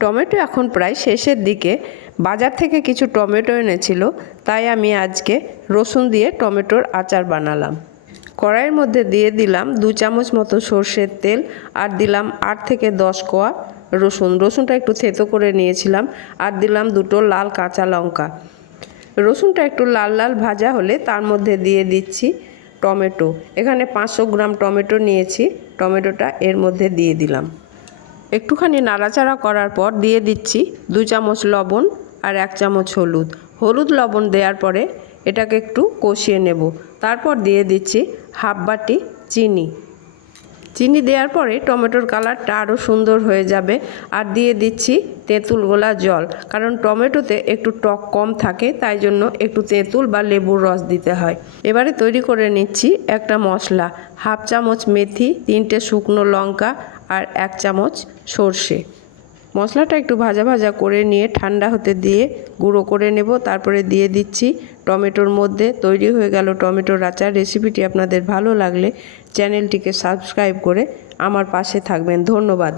Tomato এখন প্রায় শেষের দিকে। বাজার থেকে কিছু টমেটো এনেছিল, তাই আমি আজকে রসুন দিয়ে টমেটোর আচার বানালাম। কড়াইয়ের মধ্যে দিয়ে দিলাম দু চামচ মতো সর্ষের তেল আর দিলাম আট থেকে দশ কোয়া রসুন। রসুনটা একটু থেতো করে নিয়েছিলাম আর দিলাম দুটো লাল কাঁচা লঙ্কা। রসুনটা একটু লাল লাল ভাজা হলে তার মধ্যে দিয়ে দিচ্ছি টমেটো। এখানে পাঁচশো গ্রাম টমেটো নিয়েছি, টমেটোটা এর মধ্যে দিয়ে দিলাম। একটুখানি নাড়াচাড়া করার পর দিয়ে দিচ্ছি দু চামচ লবণ আর এক চামচ হলুদ। হলুদ লবণ দেওয়ার পরে এটাকে একটু কষিয়ে নেব। তারপর দিয়ে দিচ্ছি হাফ বাটি চিনি। চিনি দেওয়ার পরে টমেটোর কালারটা আরও সুন্দর হয়ে যাবে আর দিয়ে দিচ্ছি তেঁতুল গোলা জল। কারণ টমেটোতে একটু টক কম থাকে, তাই জন্য একটু তেঁতুল বা লেবুর রস দিতে হয়। এবারে তৈরি করে নিচ্ছি একটা মশলা। হাফ চামচ মেথি, তিনটে শুকনো লঙ্কা আর এক চামচ সর্ষে। মশলাটা একটু ভাজা ভাজা করে নিয়ে ঠান্ডা হতে দিয়ে গুঁড়ো করে নেব। তারপরে দিয়ে দিচ্ছি টমেটোর মধ্যে। তৈরি হয়ে গেল টমেটোর আচার। রেসিপিটি আপনাদের ভালো লাগলে চ্যানেলটিকে সাবস্ক্রাইব করে আমার পাশে থাকবেন। ধন্যবাদ।